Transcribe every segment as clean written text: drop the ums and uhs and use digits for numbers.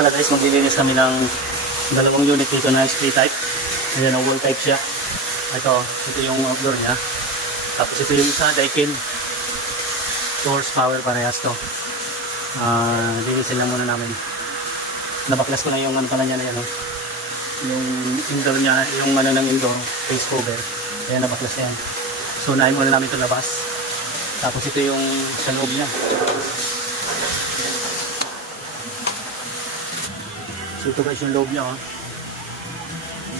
pala guys, maglilinis kami ng dalawang unit dito na split type. Ayan, wall type siya. Ito yung outdoor niya. Tapos ito yung isa, Daikin. 2 horsepower parehas to. Linisin lang muna namin. Nabaklas ko na yung ano pala niya na yan. Yung indoor niya, yung ano ng indoor, face cover. Ayan, nabaklas na yan. So, unahin muna namin ito labas. Tapos ito yung sa loob niya. So ito guys yung loob niya,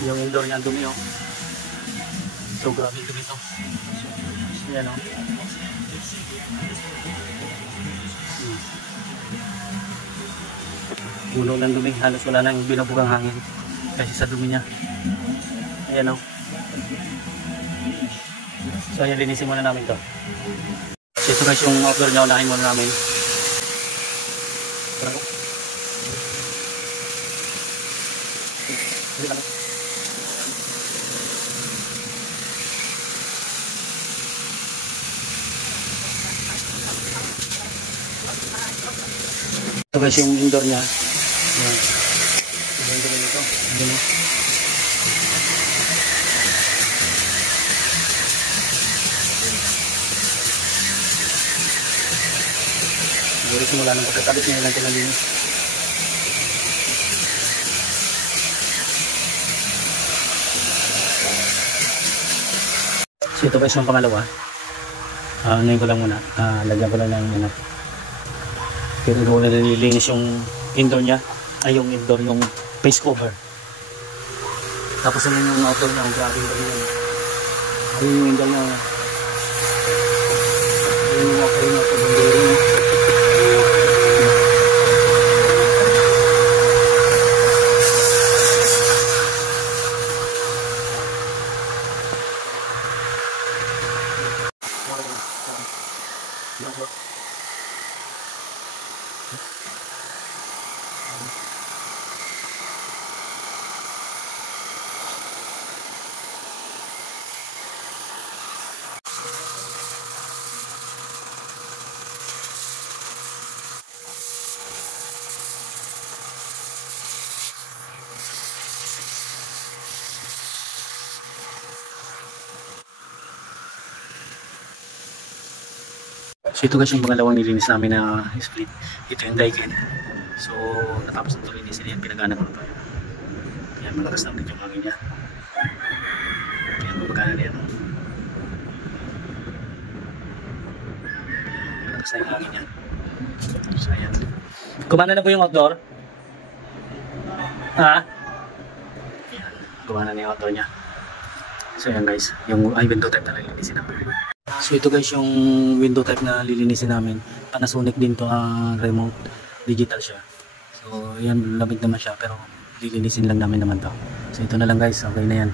yung indoor niya, dumi, so grabe ito dito. Ayan, puno ng dumi, halos wala nang binubugang hangin kasi sa dumi niya. Ayan, so ayan, linisin muna namin to. So ito guys yung outdoor niya, unahin muna namin. Ito guys yung indoor niya. Ayan. Ito yung indoor nito. Ayan, siguro simula ng pagkakabit niya lang tinalinis. So ito guys yung pangalawa. Ngayon ko lang muna. Lagyan ko lang ng pero doon na nililinis yung indoor niya. Ay yung indoor, yung face cover. Tapos yun yung outdoor niya. Grabe yung yun. Ayun yung indoor niya. Ayun yung outdoor niya. So ito guys yung pangalawang nilinis namin na split. Ito yung Daikin. So natapos na ito linisin yan. Pinagana ko na ito. Ayan, malakas na ulit yung hangin niya. Ayan, mabagana na yan. Malakas na yung hangin niya. So ayan. Kumana na po yung outdoor? Ha? Ayan, kumana na yung outdoor niya. So ayan guys, yung window type na lilinisin namin. So ito guys yung window type na lilinisin namin. Panasonic din to, remote, digital siya. So yan, lamig naman siya pero lilinisin lang namin naman to. So ito na lang guys, okay na yan.